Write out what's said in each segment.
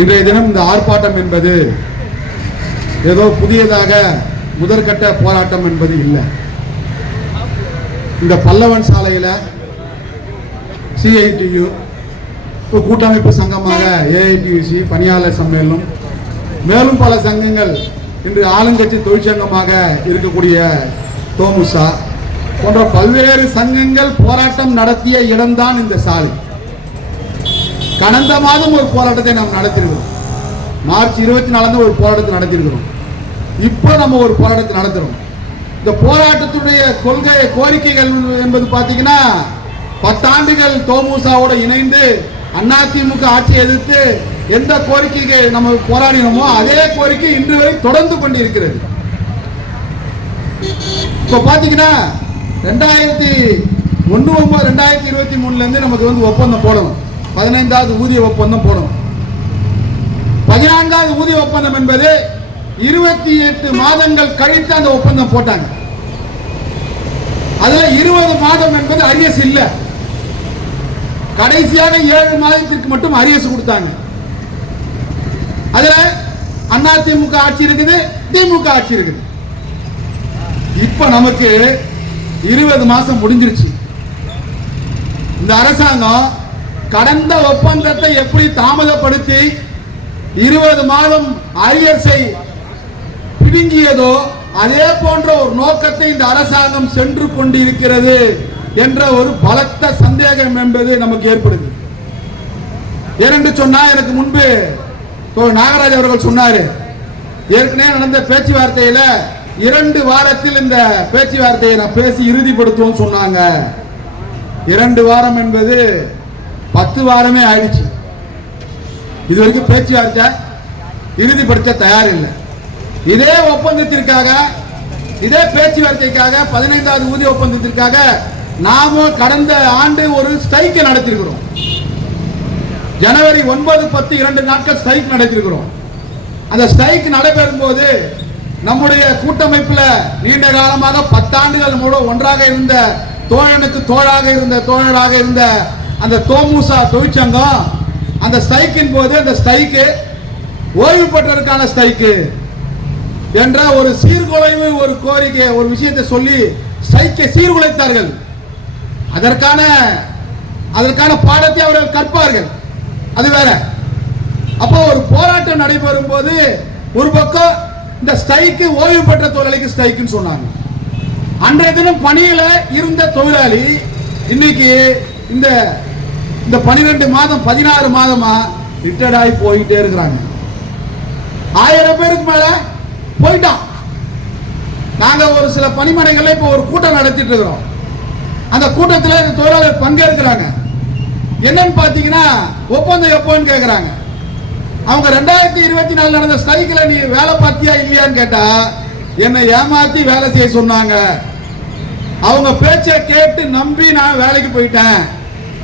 இன்றைய தினம் இந்த ஆர்ப்பாட்டம் என்பது ஏதோ புதியதாக முதற்கட்ட போராட்டம் என்பது இல்லை. இந்த பல்லவன் சாலையில் CITU கூட்டமைப்பு சங்கமாக AITUC பணியாளர் சம்மேளனம் மேலும் பல சங்கங்கள் இன்று ஆளுங்கட்சி தொழிற்சங்கமாக இருக்கக்கூடிய தோமுசா போன்ற பல்வேறு சங்கங்கள் போராட்டம் நடத்திய இடம்தான் இந்த சாலை. கடந்த மாதம் ஒரு போராட்டத்தை நாம் நடத்திருக்கிறோம். மார்ச் 24 ஒரு போராட்டத்தை நடத்தியிருக்கிறோம். இப்போ நம்ம ஒரு போராட்டத்தை நடத்துறோம். இந்த போராட்டத்துடைய கொள்கை கோரிக்கைகள் என்பது பார்த்தீங்கன்னா 10 ஆண்டுகள் தோமுசாவோட இணைந்து அதிமுக ஆட்சியை எதிர்த்து எந்த கோரிக்கையை நம்ம போராடினோமோ அதே கோரிக்கை இன்று வரை தொடர்ந்து கொண்டிருக்கிறது. இப்போ பார்த்தீங்கன்னா 2019-2023 இருந்து நமக்கு வந்து ஒப்பந்தம் போடணும். 15வது ஊதிய ஒப்பந்தம் போடணும். 14வது ஊதிய ஒப்பந்தம் என்பது 28 மாதங்கள் கழித்து அந்த ஒப்பந்தம் போட்டாங்க. அதுல 20 மாதம் என்பது அரியஸ் இல்ல. கடைசியாக 7 மாதத்திற்கு மட்டும் அரியஸ் கொடுத்தாங்க. அதுல அதிமுக ஆட்சி இருக்குது, திமுக ஆட்சி இருக்குது. இப்ப நமக்கு 20 மாசம் முடிஞ்சிருச்சு. இந்த அரசாங்கம் கடந்த ஒப்பந்தத்தை எப்படி தாமதப்படுத்தி 20 மாதம் அரியர்ஸை பிடுங்கியதோ அதே போன்ற ஒரு நோக்கத்தை இந்த அரசாங்கம் சென்று கொண்டிருக்கிறது என்ற ஒரு பலத்த சந்தேகம் என்பது நமக்கு ஏற்படுது. ஏனென்று சொன்னா, எனக்கு முன்பு நாகராஜ் அவர்கள் சொன்னாரு, ஏற்கனவே நடந்த பேச்சுவார்த்தையில 2 வாரத்தில் இந்த பேச்சுவார்த்தையை நான் பேசி இறுதிப்படுத்துவோம் சொன்னாங்க. 2 வாரம் என்பது 10 வாரமே ஆயிடுச்சு. இது வரைக்கும் பேச்சுவார்த்தை இறுதிப்படுத்த தயார் இல்லை. இதே ஒப்பந்தத்திற்காக, இதே பேச்சுவார்த்தைக்காக 15வது ஊதிய ஒப்பந்தத்திற்காக நாம கடந்த ஆண்டு ஒரு ஸ்ட்ரைக் நடத்திருக்கிறோம். ஜனவரி 9, 10 2 நாட்கள் ஸ்ட்ரைக் நடத்திருக்கிறோம். அந்த ஸ்ட்ரைக் நடைபெறும் போது நம்முடைய கூட்டமைப்புல நீண்ட காலமாக 10 ஆண்டுகள் மூலம் ஒன்றாக இருந்த தோழனுக்கு தோழராக இருந்த அந்த தோமுசா தொழிற்சங்கம் அந்த ஸ்ட்ரைக்கின் போது அந்த ஸ்ட்ரைக்கு ஓய்வு பெற்றதற்கான ஸ்ட்ரைக்கு என்ற ஒரு சீர்குலைவு ஒரு கோரிக்கை ஒரு விஷயத்தை சொல்லி ஸ்ட்ரைக்கை சீர்குலைத்தார்கள். அதற்கான பாடத்தை அவர்கள் கற்பார்கள், அது வேற. அப்போ ஒரு போராட்டம் நடைபெறும் போது ஒரு பக்கம் இந்த ஸ்ட்ரைக்கு ஓய்வு பெற்ற தொழிலாளிக்கு ஸ்ட்ரைக்குன்னு சொன்னாங்க. அன்றைய தினம் பணியில இருந்த தொழிலாளி இன்னைக்கு இந்த 12 மாதம் 16 மாதமா ரிட்டையர்ட் ஆகி போயிட்டே இருக்கிறாங்க. 1000 பேருக்கு மேல போயிட்டான். நாங்க ஒரு சில பணிமனைகள்ல இப்போ ஒரு கூட்டம் நடத்திட்டு இருக்கிறோம். அந்த கூட்டத்தில் இந்த தொழிலாளர் பங்கேற்கிறாங்க. என்னன்னு பாத்தீங்கன்னா, ஒப்பந்தம் எப்போன்னு கேட்கிறாங்க. அவங்க 2024 நடந்த ஸ்ட்ரைக்ல நீ வேலை பார்த்தியா இல்லையான்னு கேட்டா, என்னை ஏமாத்தி வேலை செய்ய சொன்னாங்க. அவங்க பேச்சை கேட்டு நம்பி நான் வேலைக்கு போயிட்டேன்.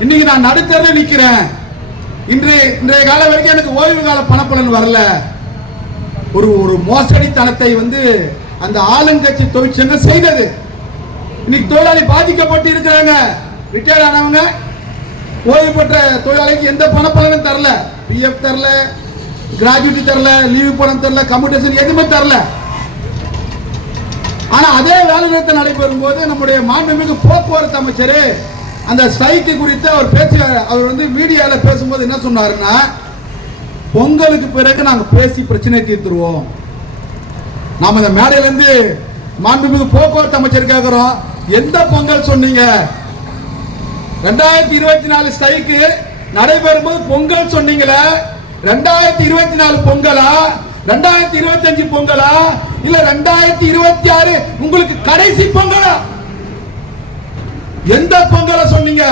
இன்னைக்கு நான் நடுத்தர நிக்கிறேன். இன்றைய கால வரைக்கும் எனக்கு ஓய்வு கால பணப்பலன் வரல. ஒரு மோசடித்தனத்தை வந்து அந்த ஆளுங்கட்சி தொழிற்சங்கம் செய்தது. இன்னைக்கு தொழிலாளி பாதிக்கப்பட்டு இருக்கிறாங்க. ரிட்டையர்ட் ஆனவங்க, ஓய்வு பெற்ற தொழிலாளிக்கு எந்த பணப்பலனும் தரல, PF தரல, கிராஜுவிட்டி தரல, லீவு பணம் தரல, கம்யூட்டேஷன் எதுவுமே தரல. ஆனா அதே வேலை நிறுத்தம் நடைபெறும் போது நம்முடைய மாண்புமிகு போக்குவரத்து அமைச்சர் அந்த ஸ்ட்ரைக்கு குறித்து அவர் வந்து மீடியால பேசும்போது என்ன சொன்னாருன்னா, பொங்கலுக்கு பிறகு நாங்க பேசி பிரச்சனை தீர்த்துருவோம். நாம இந்த மேடையில இருந்து மாண்புமிகு போக்குவரத்து அமைச்சர் கேட்கிறோம், எந்த பொங்கல் சொன்னீங்க? 2024 ஸ்ட்ரைக்கு நடைபெறும் போது பொங்கல் சொன்னீங்களா? 2024 பொங்கலா, 2025 பொங்கலா, இல்ல 2026 உங்களுக்கு கடைசி பொங்கலா? எந்த பொங்கலை சொன்னீங்க?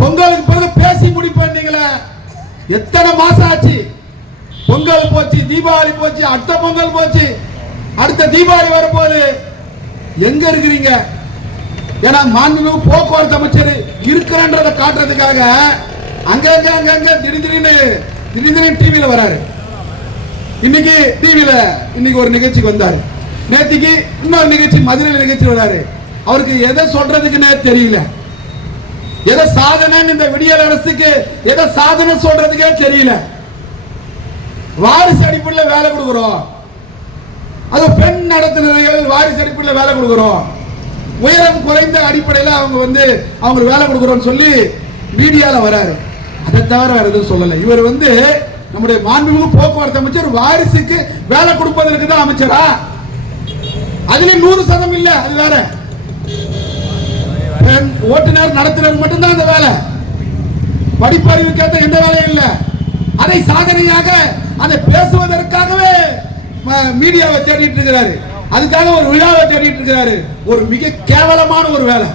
பொங்கலுக்கு பிறகு பேசி முடிப்பீங்களா? எத்தனை மாசம் ஆச்சு? பொங்கல் போச்சு, தீபாவளி போச்சு, அடுத்த பொங்கல் போச்சு, அடுத்த தீபாவளி வரப்போகுது. எங்க இருக்கிறீங்க? ஏன்னா மாண்புமிகு போக்குவரத்து அமைச்சர் இருக்கிறன்றதை காட்டுறதுக்காக அங்கங்க திடீர்னு டிவியில வராரு. இன்னைக்கு டிவியில ஒரு நிகழ்ச்சிக்கு வந்தாரு. நேற்றுக்கு இன்னொரு நிகழ்ச்சி, மதுரையில் நிகழ்ச்சி வராரு. அவருக்கு எதை சொல்றதுக்குன்னே தெரியல. எதை சாதனை இந்த விடியல் அரசுக்கு எதை சாதனை சொல்றதுக்கே தெரியல. வாரிசு அடிப்படையில் வேலை கொடுக்கிறோம். அது பெண் நடத்துனர்கள் வாரிசு அடிப்படையில் வேலை கொடுக்கிறோம். உயரம் குறைந்த அடிப்படையில் அவங்க அவங்களுக்கு வேலை கொடுக்கிறோம்னு சொல்லி மீடியால வராரு. அதை தவிர வேற எதுவும் சொல்லல. இவர் நம்முடைய மாண்புமிகு போக்குவரத்து அமைச்சர் வாரிசுக்கு வேலை கொடுப்பதற்கு தான் அமைச்சரா? அதுல 100% இல்ல. அது வேற. ஓட்டுநர் நடத்துனர் மட்டும்தான் அந்த வேலை. படிப்பறிவுக்கேற்ற எந்த வேலையும் இல்ல. அதை சாதனையாக அதை பேசுவதற்காகவே மீடியாவை தேடிட்டு இருக்கிறாரு. அதுக்காக ஒரு விழாவை தேடிட்டு இருக்கிறாரு. ஒரு மிக கேவலமான ஒரு வேலை.